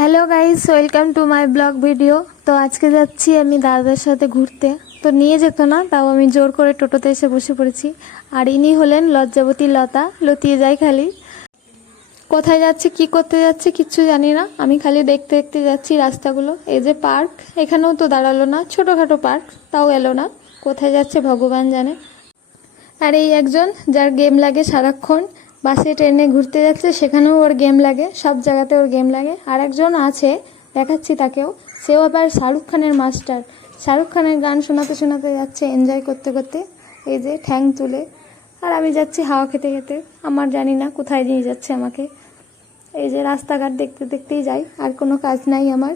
Hello guys welcome to my blog video তো আজকে যাচ্ছি আমি দাদার সাথে ঘুরতে। তো নিয়ে যেত না, তাও আমি জোর করে টোটোতে এসে বসে পড়েছি। আর ইনি হলেন লজ্জাবতী লতা। লতিয়ে যায় খালি। কোথায় যাচ্ছে, কি করতে যাচ্ছে কিচ্ছু জানি না। আমি খালি দেখতে দেখতে যাচ্ছি রাস্তাগুলো। এই যে পার্ক, এখানেও তো দাঁড়াল না। ছোটোখাটো পার্ক, তাও এলো না। কোথায় যাচ্ছে ভগবান জানে। আর এই একজন, যার গেম লাগে সারাক্ষণ। বাসে ট্রেনে ঘুরতে যাচ্ছে, সেখানেও ওর গেম লাগে, সব জায়গাতে ওর গেম লাগে। আর একজন আছে, দেখাচ্ছি তাকেও, সেও আবার শাহরুখ খানের মাস্টার শাহরুখ খানের গান শোনাতে শোনাতে যাচ্ছে এনজয় করতে করতে, এই যে ঠ্যাং তুলে। আর আমি যাচ্ছি হাওয়া খেতে খেতে, আমার জানি না কোথায় নিয়ে যাচ্ছে আমাকে। এই যে রাস্তাঘাট দেখতে দেখতেই যাই, আর কোনো কাজ নাই আমার।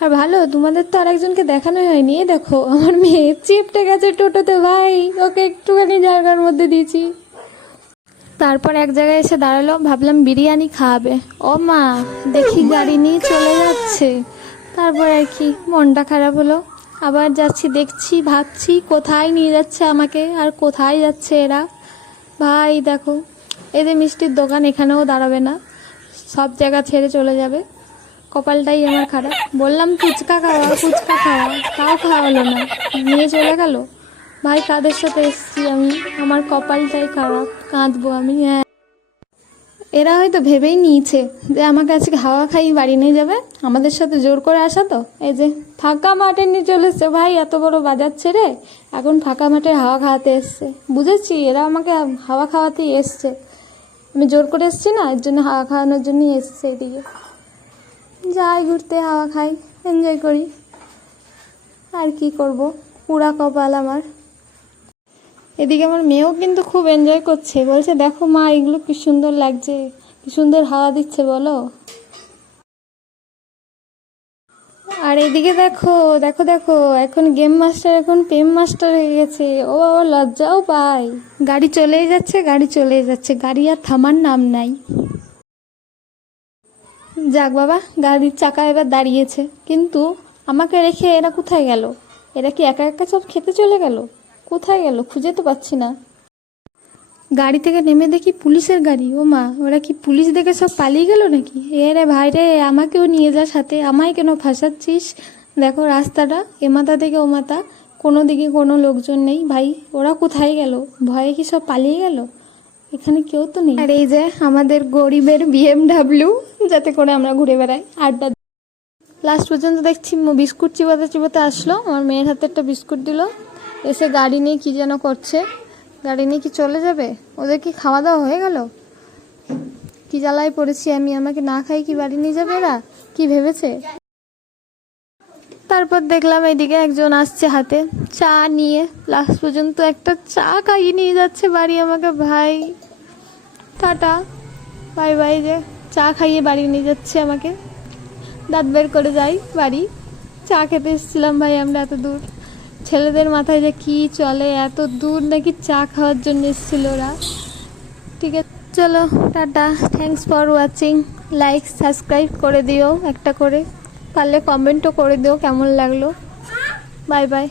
আর ভালো, তোমাদের তো আরেকজনকে দেখানো হয়নি দেখো, আমার মেয়ে চিপটে গেছে টোটোতে, ভাই, ওকে একটুখানি জায়গার মধ্যে দিয়েছি। তারপর এক জায়গায় এসে দাঁড়াল, ভাবলাম বিরিয়ানি খাওয়াবে ও মা, দেখি গাড়ি নিয়ে চলে যাচ্ছে। তারপর আর কি, মনটা খারাপ হলো। আবার যাচ্ছি, দেখছি, ভাবছি কোথায় নিয়ে যাচ্ছে আমাকে, আর কোথায় যাচ্ছে এরা। ভাই, দেখো এদের মিষ্টির দোকান, এখানেও দাঁড়াবে না। সব জায়গা ছেড়ে চলে যাবে। কপালটাই আমার খারাপ। বললাম, ফুচকা খাওয়া ফুচকা খাওয়া, তাও খাওয়ালো না। নিয়ে চলে গেল? ভাই, কাদের সাথে এসেছি আমি? আমার কপালটাই খারাপ, কাঁদবো আমি হ্যাঁ। এরা হয়তো ভেবেই নিয়েছে যে আমাকে আজকে হাওয়া খাই বাড়ি নিয়ে যাবে। আমাদের সাথে জোর করে আসা তো। এই যে, ফাঁকা মাঠে নিয়ে চলে এসছে। ভাই, এত বড় বাজার ছেড়ে এখন ফাঁকা মাঠে হাওয়া খাওয়াতে এসছে। বুঝেছি, এরা আমাকে হাওয়া খাওয়াতেই এসছে। আমি জোর করে এসছি না, এর জন্য হাওয়া খাওয়ানোর জন্যই এসছে এদিকে। যাই, ঘুরতে হাওয়া খাই এনজয় করি। আর কি করব? পুরা কপাল আমার। এদিকে আমার মেয়েও কিন্তু খুব এনজয় করছে। বলছে, দেখো মা, এগুলো কি সুন্দর লাগছে, কি সুন্দর হাওয়া দিচ্ছে, বলো। আর এদিকে দেখো দেখো দেখো, এখন গেম মাস্টার এখন প্রেম মাস্টার হয়ে গেছে। ও বাবা, লজ্জাও পায়। গাড়ি চলেই যাচ্ছে, গাড়ি চলেই যাচ্ছে। গাড়ি আর থামার নাম নাই। যাক বাবা, গাড়ির চাকা এবার দাঁড়িয়েছে। কিন্তু আমাকে রেখে এরা কোথায় গেল? এরা কি একা একা সব খেতে চলে গেল? কোথায় গেল? খুঁজে তো পাচ্ছি না। গাড়ি থেকে নেমে দেখি পুলিশের গাড়ি। ও মা ওরা কি পুলিশ দেখে সব পালিয়ে গেল নাকি? এ রে ভাই রে আমাকেও নিয়ে যা সাথে। আমায় কেন ফাঁসাচ্ছিস? দেখো রাস্তাটা এ মাথা থেকে ও মাথা। কোনো দিকে কোনো লোকজন নেই। ভাই ওরা কোথায় গেল? ভয়ে কি সব পালিয়ে গেল? এখানে কেউ তো নেই। আর এই যে আমাদের গরিবের বিএমডাব্লিউ যাতে করে আমরা ঘুরে বেড়াই। আড্ডা লাস্ট পর্যন্ত দেখছি বিস্কুট চিবাতে চিবাতে আসলো। আমার মেয়ের হাতে একটা বিস্কুট দিল। এসে গাড়ি নিয়ে কি যেন করছে? গাড়ি নিয়ে কি চলে যাবে? ওদের কি খাওয়া দাওয়া হয়ে গেল? কি জ্বালায় পড়েছি আমি? আমাকে না খাই কি বাড়ি নিয়ে যাবে এরা? কি ভেবেছে? তারপর দেখলাম এদিকে একজন আসছে হাতে। চা নিয়ে। লাস্ট পর্যন্ত একটা চা খাইয়ে নিয়ে যাচ্ছে বাড়ি আমাকে। ভাই, টাটা। বাই বাই যে চা খাইয়ে বাড়ি নিয়ে যাচ্ছে আমাকে। দাঁত বের করে যাই বাড়ি। চা খেতে এসেছিলাম ভাই আমরা এত দূর ছেলেদের মাথায় যে কি চলে, এত দূর নাকি চা খাওয়ার জন্য এসেছিল ওরা। ঠিক আছে, চলো, tata thanks for watching like subscribe করে দিও একটা করে। পারলে কমেন্টও করে দিও, কেমন লাগল। Bye bye